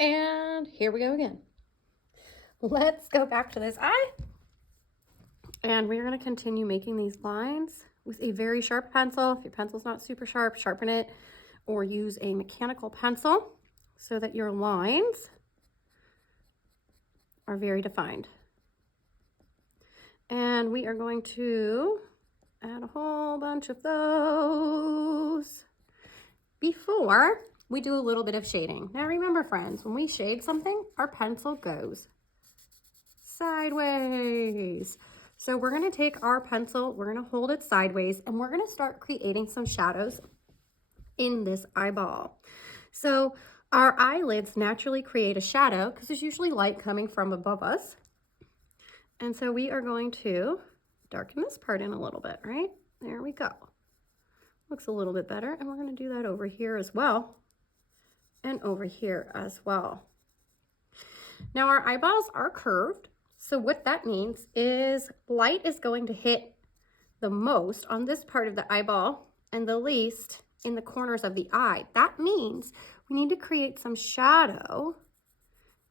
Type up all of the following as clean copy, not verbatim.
And here we go again. Let's go back to this eye. And we're going to continue making these lines with a very sharp pencil. If your pencil's not super sharp, sharpen it or use a mechanical pencil so that your lines are very defined. And we are going to add a whole bunch of those before we do a little bit of shading. Now remember, friends, when we shade something, our pencil goes sideways. So we're going to take our pencil, we're going to hold it sideways, and we're going to start creating some shadows in this eyeball. So our eyelids naturally create a shadow because there's usually light coming from above us. And so we are going to darken this part in a little bit, right? There we go. Looks a little bit better. And we're going to do that over here as well. And over here as well. Now our eyeballs are curved. So what that means is light is going to hit the most on this part of the eyeball and the least in the corners of the eye. That means we need to create some shadow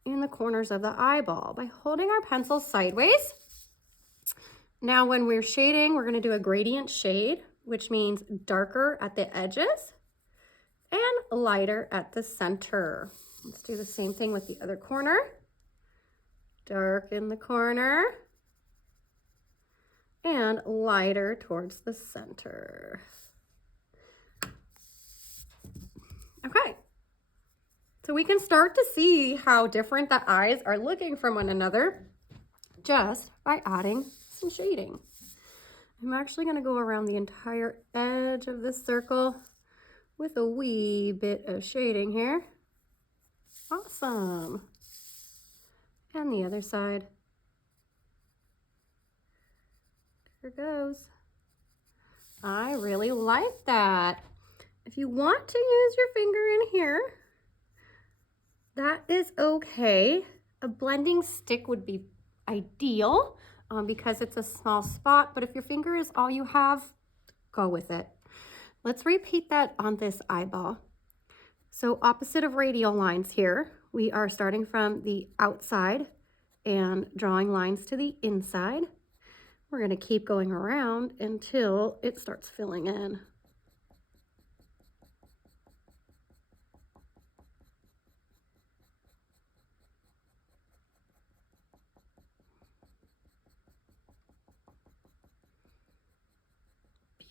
in the corners of the eyeball by holding our pencil sideways. Now when we're shading, we're going to do a gradient shade, which means darker at the edges and lighter at the center. Let's do the same thing with the other corner. Dark in the corner and lighter towards the center. Okay, so we can start to see how different the eyes are looking from one another just by adding some shading. I'm actually going to go around the entire edge of this circle with a wee bit of shading here. Awesome. And the other side. There goes. I really like that. If you want to use your finger in here, that is okay. A blending stick would be ideal because it's a small spot, but if your finger is all you have, go with it. Let's repeat that on this eyeball. So opposite of radial lines here, we are starting from the outside and drawing lines to the inside. We're going to keep going around until it starts filling in.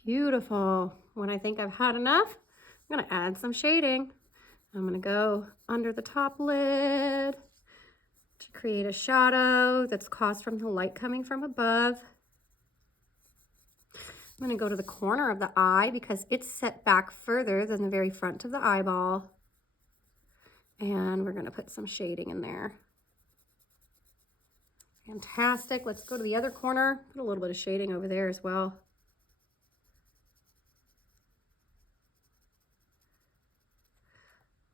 Beautiful. When I think I've had enough, I'm going to add some shading. I'm going to go under the top lid to create a shadow that's caused from the light coming from above. I'm going to go to the corner of the eye because it's set back further than the very front of the eyeball. And we're going to put some shading in there. Fantastic. Let's go to the other corner. Put a little bit of shading over there as well.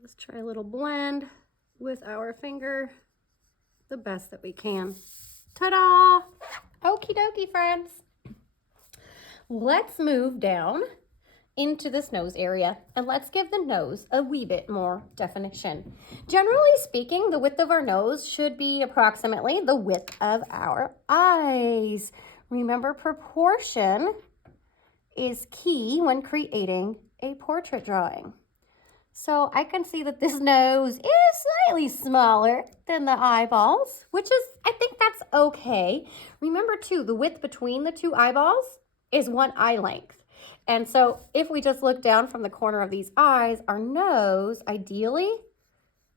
Let's try a little blend with our finger the best that we can. Ta-da! Okie dokie, friends. Let's move down into this nose area and let's give the nose a wee bit more definition. Generally speaking, the width of our nose should be approximately the width of our eyes. Remember, proportion is key when creating a portrait drawing. So I can see that this nose is slightly smaller than the eyeballs, which is, I think that's okay. Remember too, the width between the two eyeballs is one eye length. And so if we just look down from the corner of these eyes, our nose ideally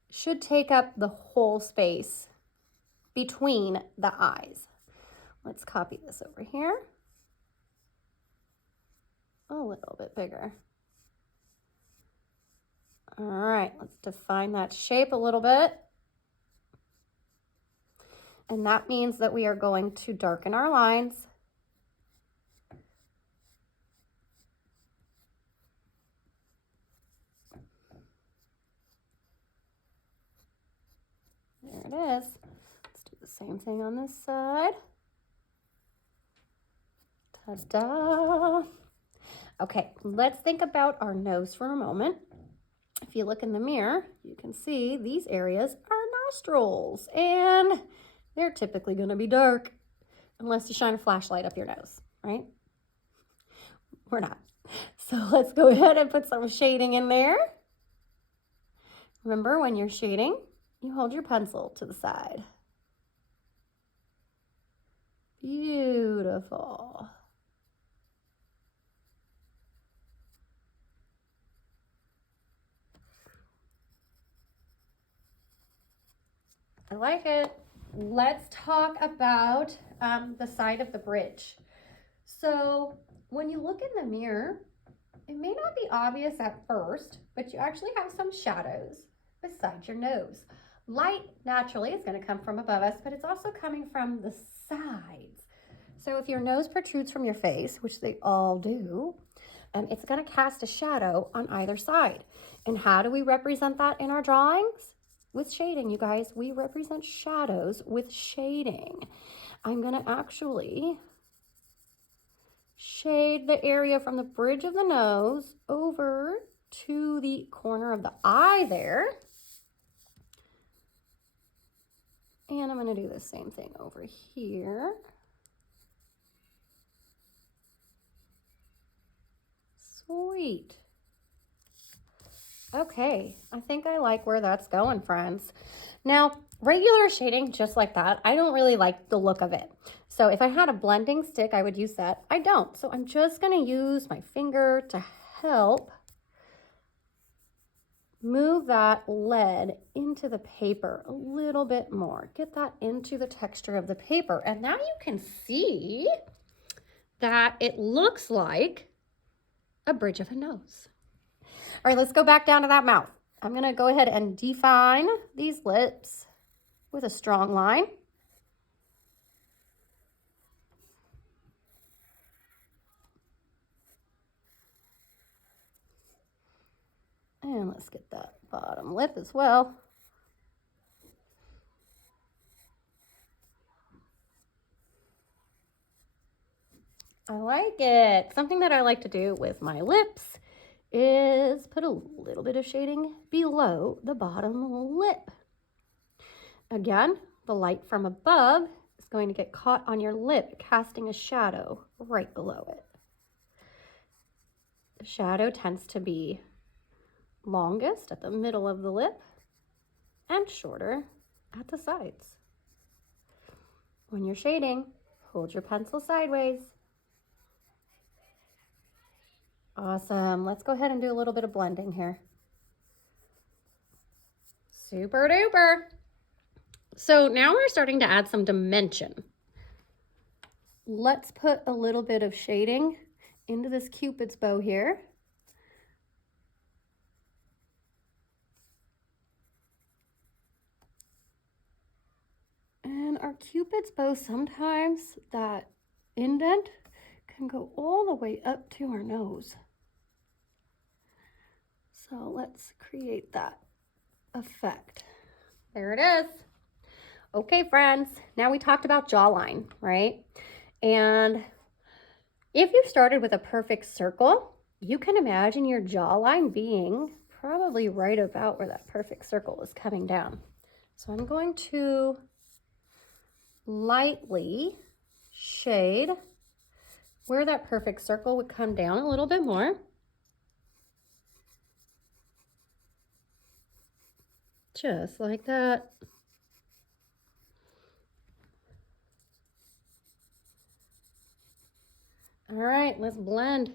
should take up the whole space between the eyes. Let's copy this over here. A little bit bigger. All right, let's define that shape a little bit. And that means that we are going to darken our lines. There it is. Let's do the same thing on this side. Ta-da! Okay, let's think about our nose for a moment. if you look in the mirror, you can see these areas are nostrils, and they're typically going to be dark unless you shine a flashlight up your nose, right? We're not. So let's go ahead and put some shading in there. Remember, when you're shading, you hold your pencil to the side. Beautiful. I like it. Let's talk about the side of the bridge. So when you look in the mirror, it may not be obvious at first, but you actually have some shadows beside your nose. Light naturally is going to come from above us, but it's also coming from the sides. So if your nose protrudes from your face, which they all do, it's going to cast a shadow on either side. And how do we represent that in our drawings? With shading, you guys. We represent shadows with shading. I'm going to actually shade the area from the bridge of the nose over to the corner of the eye there. And I'm going to do the same thing over here. Sweet. Okay, I think I like where that's going, friends. Now, regular shading just like that, I don't really like the look of it. So if I had a blending stick, I would use that. I don't. So I'm just going to use my finger to help move that lead into the paper a little bit more. Get that into the texture of the paper. And now you can see that it looks like a bridge of a nose. All right, let's go back down to that mouth. I'm going to go ahead and define these lips with a strong line. And let's get that bottom lip as well. I like it. Something that I like to do with my lips is put a little bit of shading below the bottom lip. Again, the light from above is going to get caught on your lip, casting a shadow right below it. The shadow tends to be longest at the middle of the lip and shorter at the sides. When you're shading, hold your pencil sideways. Awesome. Let's go ahead and do a little bit of blending here. Super duper. So now we're starting to add some dimension. Let's put a little bit of shading into this Cupid's bow here. And our Cupid's bow, sometimes that indent can go all the way up to our nose. So let's create that effect. There it is. Okay, friends, now we talked about jawline, right? And if you started with a perfect circle, you can imagine your jawline being probably right about where that perfect circle is coming down. So I'm going to lightly shade where that perfect circle would come down a little bit more. Just like that. All right, let's blend.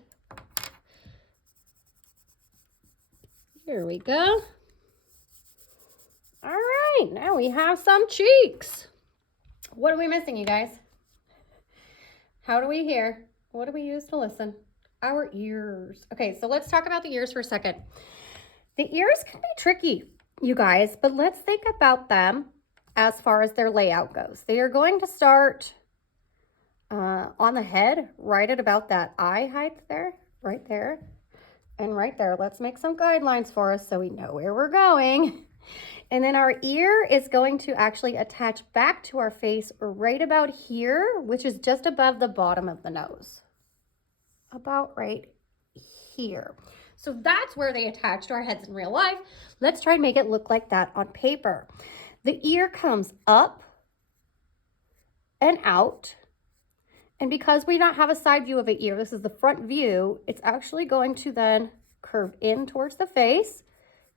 Here we go. All right, now we have some cheeks. What are we missing, you guys? How do we hear? What do we use to listen? Our ears. Okay, so let's talk about the ears for a second. The ears can be tricky, you guys, but let's think about them as far as their layout goes. They are going to start on the head, right at about that eye height there, right there, and right there. Let's make some guidelines for us so we know where we're going. And then our ear is going to actually attach back to our face right about here, which is just above the bottom of the nose. About right here. So that's where they attach to our heads in real life. Let's try and make it look like that on paper. The ear comes up and out. And because we don't have a side view of an ear, this is the front view, it's actually going to then curve in towards the face,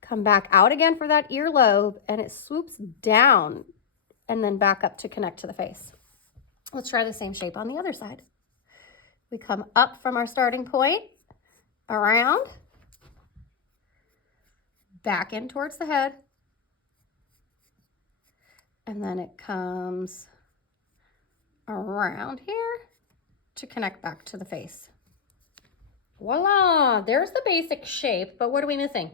come back out again for that earlobe, and it swoops down and then back up to connect to the face. Let's try the same shape on the other side. We come up from our starting point, around, back in towards the head, and then it comes around here to connect back to the face. Voila, there's the basic shape, but what are we missing?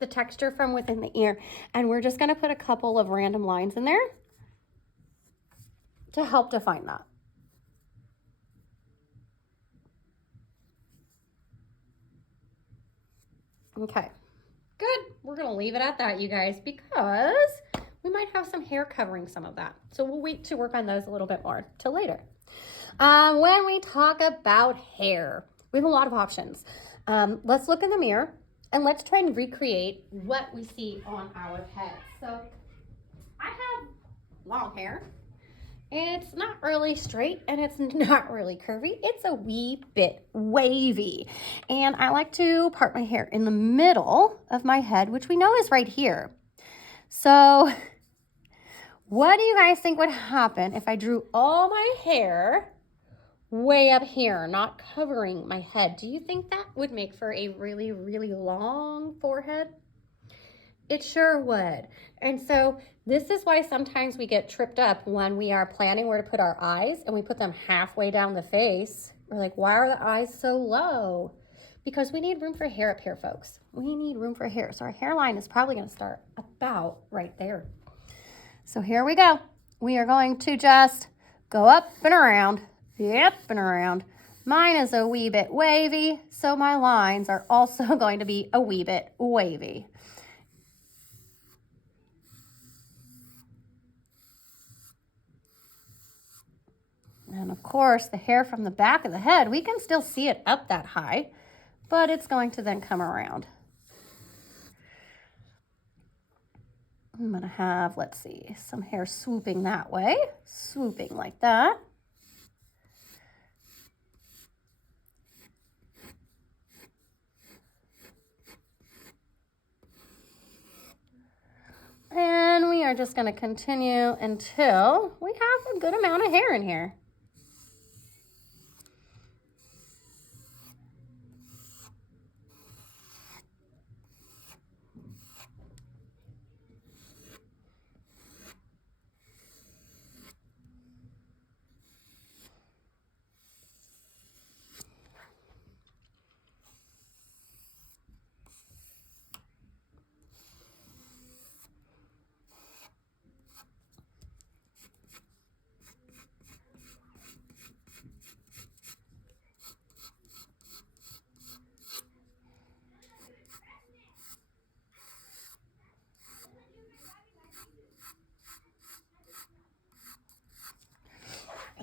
The texture from within the ear. And we're just gonna put a couple of random lines in there to help define that. Okay, good. We're gonna leave it at that, you guys, because we might have some hair covering some of that. So we'll wait to work on those a little bit more till later. When we talk about hair, we have a lot of options. Let's look in the mirror and let's try and recreate what we see on our heads. So I have long hair. It's not really straight and it's not really curvy. It's a wee bit wavy. And I like to part my hair in the middle of my head, which we know is right here. So what do you guys think would happen if I drew all my hair way up here, not covering my head? Do you think that would make for a really, really long forehead? It sure would. And so this is why sometimes we get tripped up when we are planning where to put our eyes and we put them halfway down the face. We're like, why are the eyes so low? Because we need room for hair up here, folks. We need room for hair. So our hairline is probably going to start about right there. So here we go. We are going to just go up and around, up and around. Mine is a wee bit wavy, so my lines are also going to be a wee bit wavy. And of course, the hair from the back of the head, we can still see it up that high, but it's going to then come around. I'm going to have, let's see, some hair swooping that way, swooping like that. And we are just going to continue until we have a good amount of hair in here.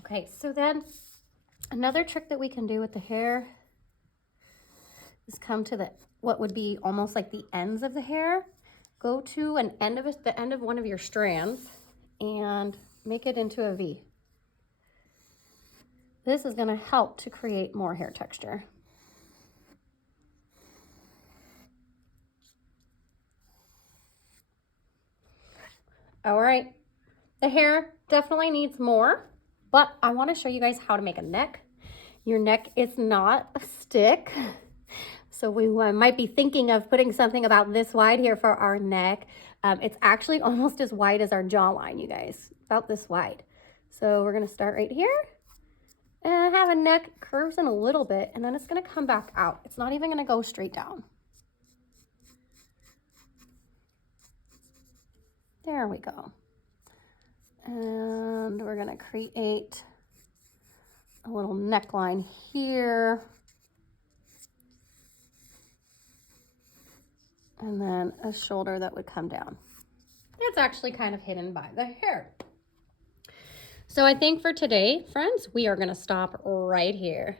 Okay, so then another trick that we can do with the hair is come to what would be almost like the ends of the hair. Go to the end of one of your strands and make it into a V. This is going to help to create more hair texture. All right, the hair definitely needs more. But I want to show you guys how to make a neck. Your neck is not a stick. So we might be thinking of putting something about this wide here for our neck. It's actually almost as wide as our jawline, you guys, about this wide. So we're going to start right here and have a neck curves in a little bit, and then it's going to come back out. It's not even going to go straight down. There we go. And we're going to create a little neckline here. And then a shoulder that would come down. It's actually kind of hidden by the hair. So I think for today, friends, we are going to stop right here.